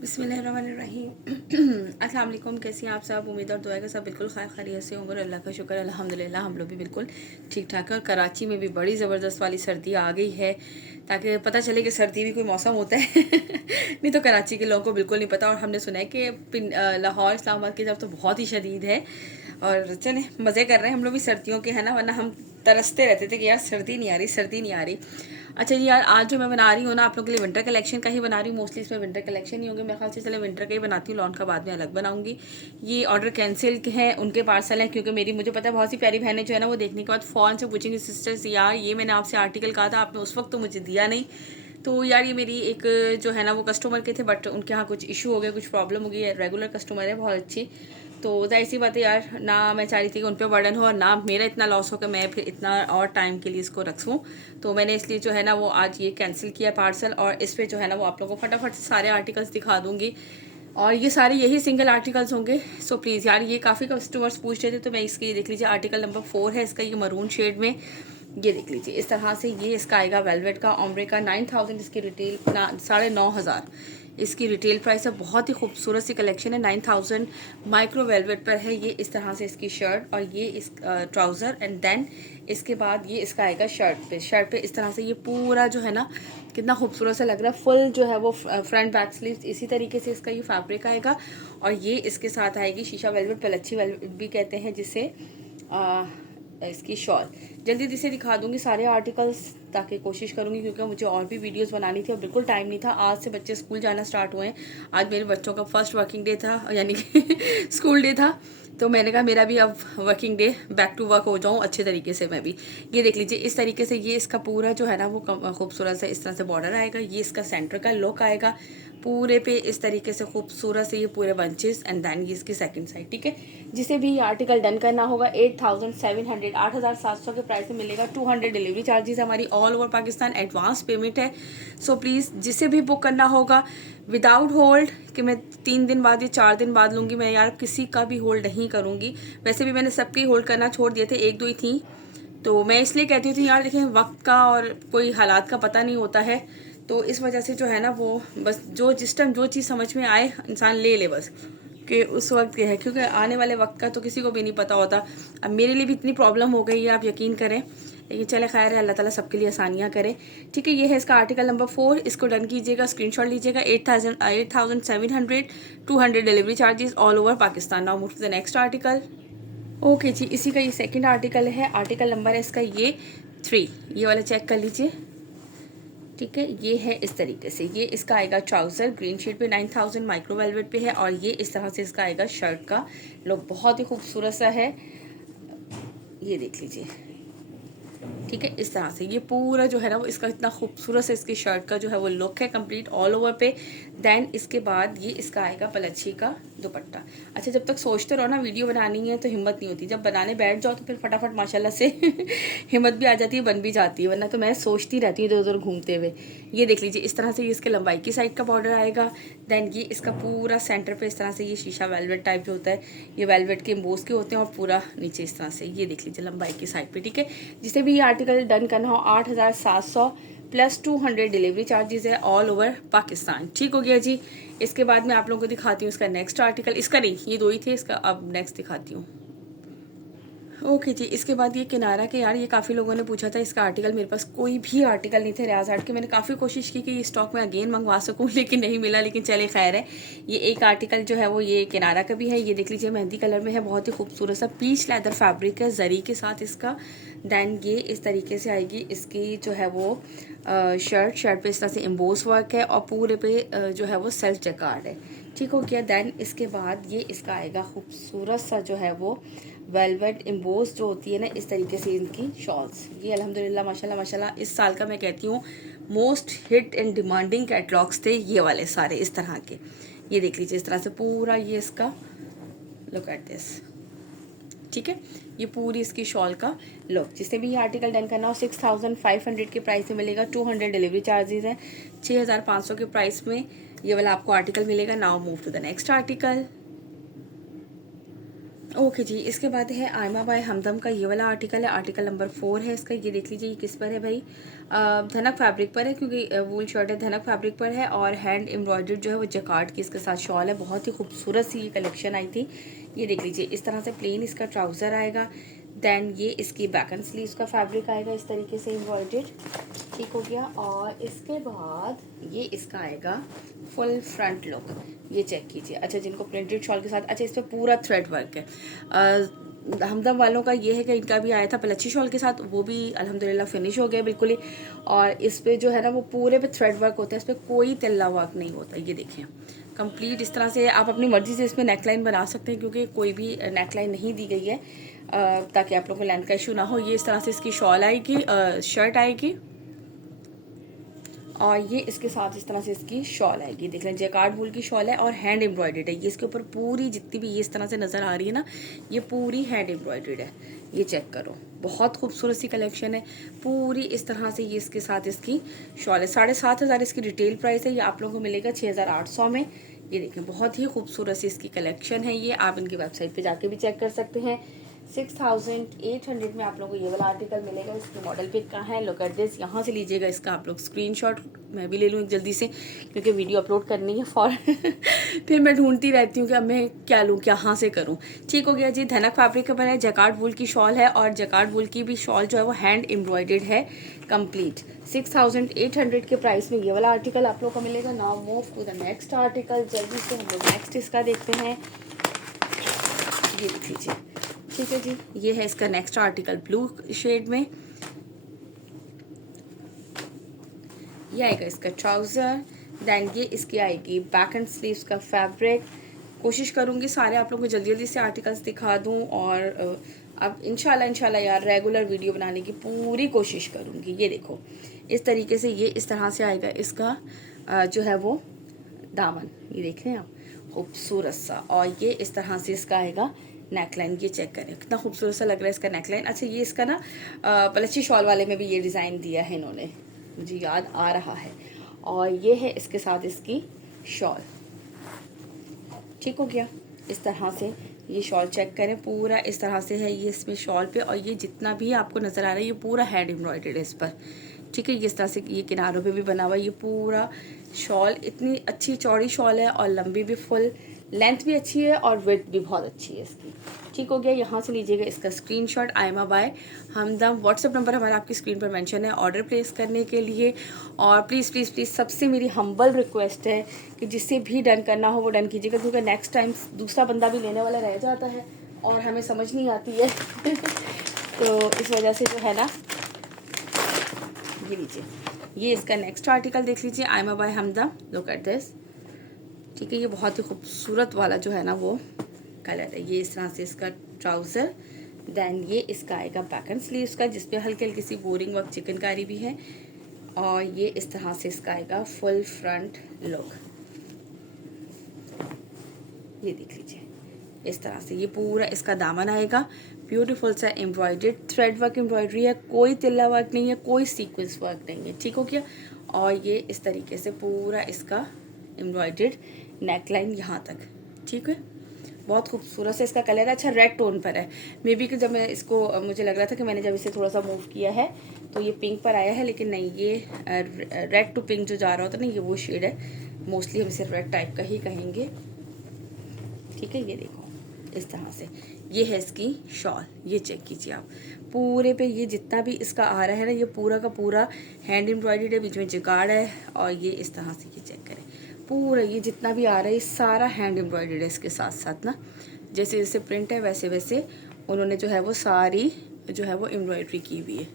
बिस्मिल्लाहिर्रहमानिर्रहीम। अस्सलाम वालेकुम। कैसी हैं आप सब? उम्मीद और दुआ है कि सब बिल्कुल खैरियत से होंगे और अल्लाह का शुक्र अल्हम्दुलिल्लाह हम लोग भी बिल्कुल ठीक ठाक है। और कराची में भी बड़ी ज़बरदस्त वाली सर्दी आ गई है, ताकि पता चले कि सर्दी भी कोई मौसम होता है। नहीं तो कराची के लोगों को बिल्कुल नहीं पता। और हमने सुना है कि लाहौर इस्लामाबाद की तरफ तो बहुत ही शदीद है। और चलें मज़े कर रहे हैं हम लोग भी सर्दियों के, है ना, वरना हम तरसते रहते थे कि यार सर्दी नहीं आ रही, सर्दी नहीं आ रही। अच्छा जी यार, आज जो मैं बना रही हूँ ना, आप लोगों के लिए विंटर कलेक्शन का ही बना रही हूँ। मोस्टली इसमें विंटर कलेक्शन ही होंगे मेरे ख्याल से। चले विंटर का ही बनाती हूँ, लॉन का बाद में अलग बनाऊंगी। ये ऑर्डर कैंसिल हैं, उनके पार्सल हैं, क्योंकि मेरी मुझे पता है बहुत सी प्यारी बहनें जो है ना वो देखने के बाद फ़ौरन से पूछेंगी सिस्टर्स यार ये मैंने आपसे आर्टिकल कहा था, आपने उस वक्त तो मुझे दिया नहीं। तो यार ये मेरी एक जो है ना वो कस्टमर के थे, बट उनके यहाँ कुछ इशू हो गया, कुछ प्रॉब्लम हो गई है। रेगुलर कस्टमर है, बहुत अच्छी। तो जाहिर सी बात है यार, ना मैं चाह रही थी कि उन पर बर्डन हो और ना मेरा इतना लॉस हो कि मैं फिर इतना और टाइम के लिए इसको रखूँ। तो मैंने इसलिए जो है ना वो आज ये कैंसिल किया पार्सल। और इस पर जो है ना वो आप लोगों को फटाफट से सारे आर्टिकल्स दिखा दूँगी। और ये सारे यही सिंगल आर्टिकल्स होंगे। सो प्लीज़ यार, ये काफ़ी कस्टमर्स पूछ रहे थे, तो मैं इसकी देख लीजिए आर्टिकल नंबर 4 है इसका, ये मरून शेड में। ये देख लीजिए इस तरह से ये इसका आएगा वेलवेट का, ओम्ब्रे का। 9000 इसकी रिटेल, 9,500 इसकी रिटेल प्राइस है। बहुत ही खूबसूरत सी कलेक्शन है। 9000 माइक्रो वेलवेट पर है। ये इस तरह से इसकी शर्ट और ये इस ट्राउज़र, एंड देन इसके बाद ये इसका आएगा शर्ट पे इस तरह से। ये पूरा जो है ना कितना खूबसूरत सा लग रहा है। फुल जो है वो फ्रंट बैक स्लीव्स इसी तरीके से इसका ये फैब्रिक आएगा। और ये इसके साथ आएगी शीशा वेलवेट, पलच्छी वेलवेट भी कहते हैं जिसे, इसकी शॉल। जल्दी से दिखा दूंगी सारे आर्टिकल्स, ताकि कोशिश करूंगी, क्योंकि मुझे और भी वीडियोस बनानी थी और बिल्कुल टाइम नहीं था। आज से बच्चे स्कूल जाना स्टार्ट हुए हैं। आज मेरे बच्चों का फर्स्ट वर्किंग डे था, यानी कि स्कूल डे था। तो मैंने कहा मेरा भी अब working day back to work हो जाऊँ अच्छे तरीके से मैं भी। ये देख लीजिए इस तरीके से ये इसका पूरा जो है ना वो खूबसूरत सा इस तरह से बॉर्डर आएगा। ये इसका सेंटर का लुक आएगा पूरे पे इस तरीके से खूबसूरत से, ये पूरे बंचेस, एंड देन ये इसकी सेकंड साइड। ठीक है, जिसे भी ये आर्टिकल डन करना होगा 8700 8700 के प्राइस में मिलेगा। 200 डिलीवरी चार्जेस हमारी all over Pakistan, advance payment है। सो प्लीज़ जिसे भी बुक करना होगा विदाउट होल्ड, कि मैं 3 दिन बाद या 4 दिन बाद लूँगी, मैं यार किसी का भी होल्ड नहीं करूँगी। वैसे भी मैंने सबके होल्ड करना छोड़ दिए थे, 1-2 ही थी। तो मैं इसलिए कहती थी यार देखें वक्त का और कोई हालात का पता नहीं होता है। तो इस वजह से जो है ना वो बस जो जिस टाइम जो चीज़ समझ में आए इंसान ले ले बस, कि उस वक्त है, क्योंकि आने वाले वक्त का तो किसी को भी नहीं पता होता। अब मेरे लिए भी इतनी प्रॉब्लम हो गई है, आप यकीन करें। लेकिन चले खैर है, अल्लाह ताला सबके लिए आसानियाँ करे। ठीक है, ये है इसका आर्टिकल नंबर 4। इसको डन कीजिएगा, स्क्रीनशॉट लीजिएगा। 8700, 200 delivery charges all over Pakistan. Now move to the next article. Okay जी, इसी का ये सेकंड आर्टिकल है। आर्टिकल नंबर है इसका ये 3, ये वाला चेक कर लीजिए। ठीक है, ये है इस तरीके से। ये इसका आएगा ट्राउज़र ग्रीन शीट पे, 9000 माइक्रो वेलवेट पे है। और ये इस तरह से इसका आएगा शर्ट का लुक, बहुत ही खूबसूरत सा है। ये देख लीजिए, ठीक है, इस तरह से ये पूरा जो है ना वो इसका इतना खूबसूरत से इसकी शर्ट का जो है वो लुक है कंप्लीट ऑल ओवर पे। देन इसके बाद ये इसका आएगा पलच्छी का दुपट्टा। अच्छा, जब तक सोचते रहो ना वीडियो बनानी है तो हिम्मत नहीं होती, जब बनाने बैठ जाओ तो फिर फटाफट माशाल्लाह से हिम्मत भी आ जाती है, बन भी जाती है। वरना तो मैं सोचती रहती हूँ इधर उधर घूमते हुए। ये देख लीजिए इस तरह से ये इसके लंबाई की साइड का बॉर्डर आएगा। देन ये इसका पूरा सेंटर पे इस तरह से ये शीशा वेलवेट टाइप जो होता है, ये वेलवेट के एम्बोस के होते हैं। और पूरा नीचे इस तरह से ये देख लीजिए लंबाई की साइड पे। ठीक है, जिसे भी ये आर्टिकल डन करना हो 8700 प्लस 200 डिलीवरी चार्जेस है ऑल ओवर पाकिस्तान। ठीक हो गया जी। इसके बाद मैं आप लोगों को दिखाती हूँ इसका नेक्स्ट आर्टिकल। इसका नहीं, ये 2 ही थे, इसका अब नेक्स्ट दिखाती हूँ। ओके जी, इसके बाद ये किनारा के, यार ये काफ़ी लोगों ने पूछा था इसका आर्टिकल। मेरे पास कोई भी आर्टिकल नहीं थे रियाज आर्ट के। मैंने काफ़ी कोशिश की कि ये स्टॉक में अगेन मंगवा सकूं, लेकिन नहीं मिला। लेकिन चले खैर है, ये एक आर्टिकल जो है वो ये किनारा का भी है। ये देख लीजिए मेहंदी कलर में है, बहुत ही खूबसूरत सा पीच लेदर फैब्रिक है जरी के साथ इसका। देन ये इस तरीके से आएगी इसकी जो है वो शर्ट पे इस तरह से एम्बोस वर्क है और पूरे पे जो है वो सेल्फ जैकार्ड है। ठीक हो गया। देन इसके बाद ये इसका आएगा खूबसूरत सा जो है वो वेलवेट एम्बोस जो होती है ना इस तरीके से इनकी शॉल्स। ये अल्हम्दुलिल्लाह माशाल्लाह माशाल्लाह इस साल का मैं कहती हूँ most hit and demanding catalogues थे ये वाले सारे इस तरह के। ये देख लीजिए इस तरह से पूरा ये इसका लुक एट दिस। ठीक है, ये पूरी इसकी शॉल का लुक। जिससे भी ये आर्टिकल डन करना हो 6500 के प्राइस में मिलेगा। 200 डिलीवरी चार्जेस हैं। 6500 के प्राइस में ये वाला आपको आर्टिकल मिलेगा। Now move to the next article. Okay जी, इसके बाद है आयमा बाय हमदम का ये वाला आर्टिकल है, आर्टिकल नंबर 4 है इसका। ये देख लीजिए ये किस पर है भाई, धनक फैब्रिक पर है, क्योंकि वूल शर्ट है, धनक फैब्रिक पर है और हैंड एम्ब्रॉयडर्ड जो है वो जकार्ड की इसके साथ शॉल है। बहुत ही खूबसूरत सी ये कलेक्शन आई थी। ये देख लीजिए इस तरह से प्लेन इसका ट्राउज़र आएगा। देन ये इसकी बैक एंड स्लीव्स का फैब्रिक आएगा इस तरीके से एम्ब्रॉयडर्ड, ठीक हो गया। और इसके बाद ये इसका आएगा फुल फ्रंट लुक। ये चेक कीजिए। अच्छा, जिनको प्रिंटेड शॉल के साथ, अच्छा इस पर पूरा थ्रेड वर्क है। हमदम वालों का ये है कि इनका भी आया था पलच्छी शॉल के साथ, वो भी अल्हम्दुलिल्लाह फिनिश हो गया बिल्कुल ही। और इस पे जो है ना वो पूरे पे थ्रेड वर्क होता है, इस पर कोई तिल्ला वर्क नहीं होता। ये देखें कंप्लीट इस तरह से आप अपनी मर्जी से इसमें नेकलाइन बना सकते हैं, क्योंकि कोई भी नेकलाइन नहीं दी गई है ताकि आप लोगों को लेंथ का इशू ना हो। ये इस तरह से इसकी शॉल आएगी, शर्ट आएगी और ये इसके साथ इस तरह से इसकी शॉल आएगी। देख लें जैकार्ड वूल की शॉल है और हैंड एम्ब्रॉयडर्ड है। ये इसके ऊपर पूरी जितनी भी ये इस तरह से नज़र आ रही है ना, ये पूरी हैंड एम्ब्रॉयडर्ड है। ये चेक करो, बहुत खूबसूरत सी कलेक्शन है। पूरी इस तरह से ये इसके साथ इसकी शॉल है। 7,500 इसकी रिटेल प्राइस है। ये आप लोगों को मिलेगा 6,800 में। ये देखें बहुत ही खूबसूरत सी इसकी कलेक्शन है। ये आप इनकी वेबसाइट पे जाके भी चेक कर सकते हैं। 6,800 में आप लोगों को ये वाला आर्टिकल मिलेगा। इसकी मॉडल पिक कहाँ है, लुक एट दिस। यहाँ से लीजिएगा इसका आप लोग स्क्रीनशॉट। मैं भी ले लूँ जल्दी से, क्योंकि वीडियो अपलोड करनी है फॉर फिर मैं ढूंढती रहती हूँ कि अब मैं क्या लूँ, कहाँ से करूँ। ठीक हो गया जी। धनक फैब्रिक के ऊपर है, जकार्ड वूल की शॉल है और जकार्ड वूल की भी शॉल जो है वो हैंड एम्ब्रॉयडर्ड है कंप्लीट। 6,800 के प्राइस में ये वाला आर्टिकल आप लोग को मिलेगा। Now move to the next article. जल्दी से हम लोग नेक्स्ट इसका देखते हैं। ये देख लीजिए, ठीक है जी। ये है इसका नेक्स्ट आर्टिकल ब्लू शेड में। ये आएगा इसका ट्राउज़र। देन ये इसकी आएगी बैक एंड स्लीव्स का फैब्रिक। कोशिश करूँगी सारे आप लोगों को जल्दी जल्दी से आर्टिकल्स दिखा दूँ और अब इंशाल्लाह यार रेगुलर वीडियो बनाने की पूरी कोशिश करूँगी। ये देखो इस तरीके से ये इस तरह से आएगा इसका जो है वो दामन। ये देख रहे हैं आप, खूबसूरत सा। और ये इस तरह से इसका आएगा नेकलाइन। ये चेक करें कितना खूबसूरत सा लग रहा है इसका नेकलाइन। अच्छा, ये इसका ना पलच्छी शॉल वाले में भी ये डिज़ाइन दिया है इन्होंने, मुझे याद आ रहा है। और ये है इसके साथ इसकी शॉल, ठीक हो गया। इस तरह से ये शॉल चेक करें, पूरा इस तरह से है ये इसमें शॉल पे। और ये जितना भी आपको नज़र आ रहा है ये पूरा हैंड एम्ब्रॉयडर्ड है इस पर, ठीक है। इस तरह से ये किनारों पे भी बना हुआ है। ये पूरा शॉल इतनी अच्छी चौड़ी शॉल है और लंबी भी, फुल लेंथ भी अच्छी है और विड्थ भी बहुत अच्छी है इसकी, ठीक हो गया। यहाँ से लीजिएगा इसका screenshot. Ayma by Hamdam WhatsApp number हमारा आपकी स्क्रीन पर मेंशन है ऑर्डर प्लेस करने के लिए। और प्लीज़ प्लीज़ प्लीज़ सबसे मेरी हम्बल रिक्वेस्ट है कि जिससे भी डन करना हो वो डन कीजिएगा, क्योंकि नेक्स्ट टाइम दूसरा बंदा भी लेने वाला रह जाता है और हमें समझ नहीं आती है तो इस वजह से जो है ना, ये लीजिए ये इसका नेक्स्ट आर्टिकल देख लीजिए। Ayma by Hamdam, look at this, ठीक है। ये बहुत ही खूबसूरत वाला जो है ना वो कलर है। ये इस तरह से इसका ट्राउज़र। देन ये इसका आएगा बैक एंड स्लीव्स का, जिसपे हल्की हल्की सी बोरिंग वर्क चिकनकारी भी है। और ये इस तरह से इसका आएगा फुल फ्रंट लुक। ये देख लीजिए इस तरह से ये पूरा इसका दामन आएगा। ब्यूटीफुल सा एम्ब्रॉयडर्ड थ्रेड वर्क एम्ब्रॉयडरी है, कोई तिल्ला वर्क नहीं है, कोई सीक्वेंस वर्क नहीं है, ठीक हो गया। और ये इस तरीके से पूरा इसका एम्ब्रॉयडर्ड नेकलाइन यहाँ तक, ठीक है। बहुत खूबसूरत से इसका कलर है। अच्छा, रेड टोन पर है। मे बी कि जब मैं इसको, मुझे लग रहा था कि मैंने जब इसे थोड़ा सा मूव किया है तो ये पिंक पर आया है, लेकिन नहीं, ये रेड टू पिंक जो जा रहा होता है ना, ये वो शेड है। मोस्टली हम इसे रेड टाइप का ही कहेंगे, ठीक है। ये देखो इस तरह से ये है इसकी शॉल। ये चेक कीजिए आप, पूरे पे ये जितना भी इसका आ रहा है ना, ये पूरा का पूरा हैंड एम्ब्रॉयडर्ड है, बीच में जिगाड़ है। और ये इस तरह से ये चेक करें, पूरा ये जितना भी आ रहा है ये सारा हैंड एम्ब्रॉयडर्ड है इसके साथ साथ ना। जैसे जैसे प्रिंट है वैसे वैसे उन्होंने जो है वो सारी जो है वो एम्ब्रॉयडरी की हुई है,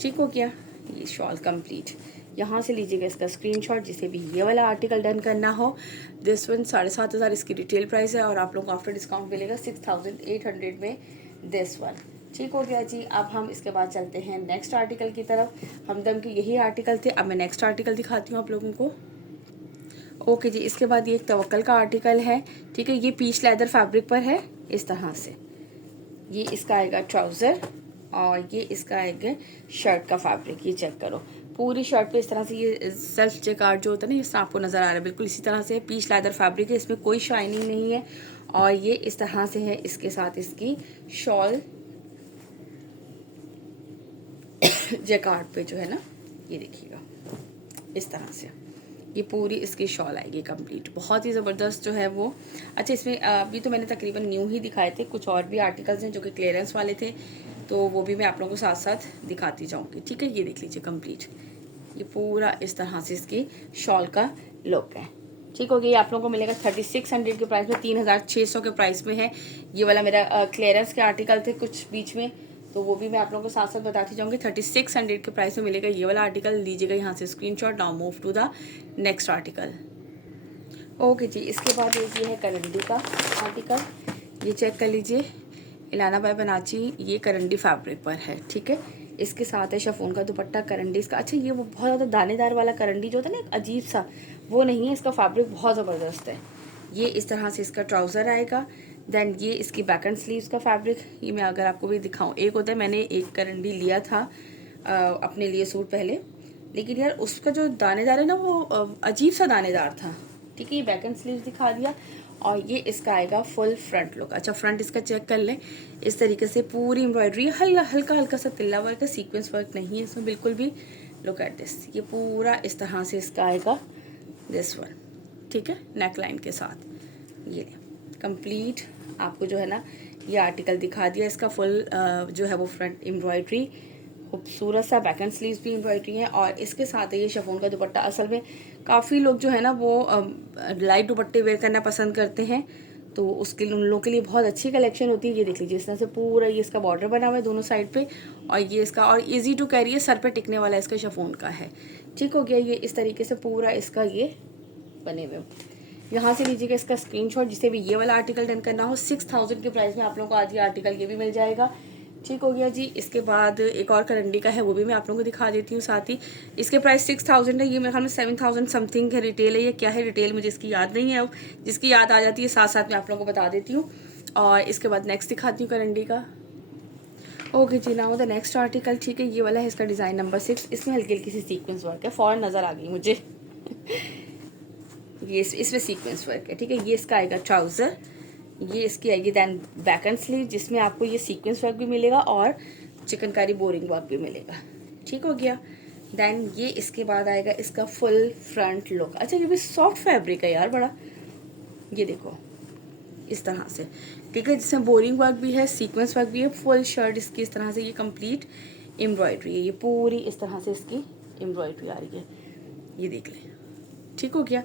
ठीक हो गया। ये शॉल कंप्लीट। यहाँ से लीजिएगा इसका स्क्रीनशॉट जिसे भी ये वाला आर्टिकल डन करना हो। दिस वन 7,500 इसकी रिटेल प्राइस है और आप लोगों को आफ्टर डिस्काउंट मिलेगा 6,800 में दिस वन, ठीक हो गया जी। अब हम इसके बाद चलते हैं नेक्स्ट आर्टिकल की तरफ। हमदम के यही आर्टिकल थे, अब मैं नेक्स्ट आर्टिकल दिखाती हूँ आप लोगों को। ओके जी, इसके बाद ये एक तवक्कल का आर्टिकल है, ठीक है। ये पीच लेदर फैब्रिक पर है इस तरह से। ये इसका आएगा ट्राउज़र और ये इसका आएगा शर्ट का फैब्रिक। ये चेक करो, पूरी शर्ट पे इस तरह से ये सेल्फ जेकार्ड जो होता है ना, ये आपको नज़र आ रहा है, बिल्कुल इसी तरह से पीच लेदर फैब्रिक है। इसमें कोई शाइनिंग नहीं है और ये इस तरह से है इसके साथ इसकी शॉल जैकार्ड पे जो है ना, ये देखिएगा इस तरह से ये पूरी इसकी शॉल आएगी कंप्लीट, बहुत ही ज़बरदस्त जो है वो। अच्छा, इसमें अभी तो मैंने तकरीबन न्यू ही दिखाए थे, कुछ और भी आर्टिकल्स हैं जो कि क्लियरेंस वाले थे, तो वो भी मैं आप लोगों को साथ साथ दिखाती जाऊँगी। ठीक है, ये देख लीजिए कंप्लीट, ये पूरा इस तरह से इसकी शॉल का लुक है। ठीक हो गया, ये आप लोगों को मिलेगा 3600 के प्राइस में, 3600 के प्राइस में है। ये वाला मेरा क्लियरेंस के आर्टिकल थे कुछ बीच में, तो वो भी मैं आप लोगों को साथ साथ बताती जाऊँगी। 3600 के प्राइस में मिलेगा ये वाला आर्टिकल। लीजिएगा यहाँ से screenshot. Now move to the next article. Okay जी, इसके बाद ये है करंडी का आर्टिकल, ये चेक कर लीजिए, इलाना बाय बनाची, ये करंडी फैब्रिक पर है। ठीक है, इसके साथ है शिफॉन का दुपट्टा करंडी इसका। अच्छा, ये वो बहुत ज़्यादा दानेदार वाला करंडी जो होता है ना, एक अजीब सा, वो नहीं है, इसका फैब्रिक बहुत ज़बरदस्त है। ये इस तरह से इसका ट्राउज़र आएगा। देन ये इसकी बैक एंड स्लीव्स का फैब्रिक, ये मैं अगर आपको भी दिखाऊं, एक होता है, मैंने एक करंडी लिया था अपने लिए सूट पहले, लेकिन यार उसका जो दानेदार है ना वो अजीब सा दानेदार था। ठीक है, ये बैक एंड स्लीव्स दिखा दिया और ये इसका आएगा फुल फ्रंट लुक। अच्छा, फ्रंट इसका चेक कर लें, इस तरीके से पूरी एम्ब्रॉयडरी, हल्का हल्का सा तिल्ला वर्क है, सीक्वेंस वर्क नहीं है इसमें बिल्कुल भी। लुक एट दिस, ये पूरा इस तरह से इसका आएगा दिस वन। ठीक है, नेक लाइन के साथ ये कंप्लीट आपको जो है ना ये आर्टिकल दिखा दिया। इसका फुल जो है वो फ्रंट एम्ब्रॉयडरी, खूबसूरत सा बैक एंड स्लीव्स भी एम्ब्रॉयडरी है और इसके साथ है ये शिफॉन का दुपट्टा। असल में काफ़ी लोग जो है ना वो लाइट दुपट्टे वेयर करना पसंद करते हैं, तो उसके उन लोगों के लिए बहुत अच्छी कलेक्शन होती है। ये देख लीजिए, इस तरह से पूरा ये इसका बॉर्डर बना हुआ है दोनों साइड पे, और ये इसका और इजी टू कैरी है, सर पे टिकने वाला इसका शिफॉन का है। ठीक हो गया, ये इस तरीके से पूरा इसका ये बने हुए। यहाँ से लीजिएगा इसका स्क्रीनशॉट, जिसे भी ये वाला आर्टिकल डन करना हो। 6000 के प्राइस में आप लोगों को आज ये आर्टिकल ये भी मिल जाएगा। ठीक हो गया जी, इसके बाद एक और करंडी का है, वो भी मैं आप लोगों को दिखा देती हूँ साथ ही। इसके प्राइस 6000 है, ये मेरे ख्याल में 7000 समथिंग है रिटेल है, ये क्या है रिटेल मुझे इसकी याद नहीं है, जिसकी याद आ जाती है साथ साथ मैं आप लोगों को बता देती हूँ। और इसके बाद नेक्स्ट दिखाती हूँ करंडी का। ओके जी, नाउ द नेक्स्ट आर्टिकल। ठीक है, ये वाला है, इसका डिज़ाइन नंबर 6, इसमें हल्की हल्की सी सीक्वेंस वर्क है, फौरन नज़र आ गई मुझे ये इसमें सीक्वेंस वर्क है। ठीक है, ये इसका आएगा ट्राउज़र, ये इसकी आएगी दैन बैक एंड स्लीव, जिसमें आपको ये सीक्वेंस वर्क भी मिलेगा और चिकनकारी बोरिंग वर्क भी मिलेगा। ठीक हो गया, दैन ये इसके बाद आएगा इसका फुल फ्रंट लुक। अच्छा, ये भी सॉफ्ट फैब्रिक है यार बड़ा, ये देखो इस तरह से। ठीक है, जिसमें बोरिंग वर्क भी है, सीक्वेंस वर्क भी है, फुल शर्ट इसकी इस तरह से ये कंप्लीट एम्ब्रॉयडरी है, ये पूरी इस तरह से इसकी एम्ब्रॉयडरी आ रही है, ये देख लें। ठीक हो गया,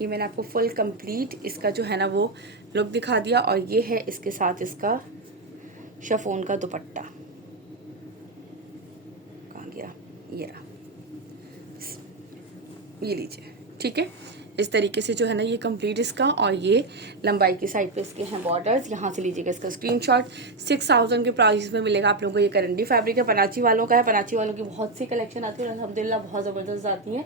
ये मैंने आपको फुल कंप्लीट इसका जो है ना वो लुक दिखा दिया। और ये है इसके साथ इसका शिफॉन का दुपट्टा, कहाँ गया, ये रहा, ये लीजिए। ठीक है, इस तरीके से जो है ना ये कंप्लीट इसका, और ये लंबाई की साइड पे इसके हैं बॉर्डर्स। यहाँ से लीजिएगा इसका स्क्रीनशॉट। 6000 के प्राइस में मिलेगा आप लोगों को। ये करंडी फैब्रिक है, पनाची वालों का है, पनाची वालों की बहुत सी कलेक्शन आती है अल्हम्दुलिल्लाह, बहुत ज़बरदस्त आती हैं।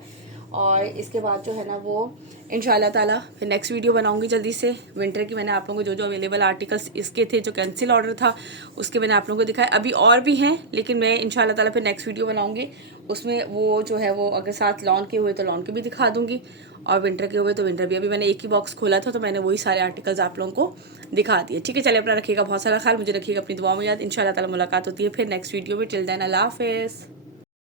और इसके बाद जो है ना वो इंशाल्लाह ताला फिर नेक्स्ट वीडियो बनाऊंगी जल्दी से। विंटर की मैंने आप लोगों को जो अवेलेबल आर्टिकल्स इसके थे, जो कैंसिल ऑर्डर था, उसके मैंने आप लोगों को दिखाया। अभी और भी हैं, लेकिन मैं इंशाल्लाह ताला फिर नेक्स्ट वीडियो बनाऊंगी, उसमें वो जो है वो अगर साथ लॉन के हुए तो लॉन के भी दिखा दूंगी, और विंटर के हुए तो विंटर भी। अभी मैंने एक ही बॉक्स खोला था, तो मैंने वही सारे आर्टिकल्स आप लोगों को दिखा दिए। ठीक है, चलिए अपना रखिएगा बहुत सारा ख्याल, मुझे रखिएगा अपनी दुआ में याद। इंशाल्लाह ताला मुलाकात होती है फिर नेक्स्ट वीडियो में। टिल देन अल्लाह हाफिज़।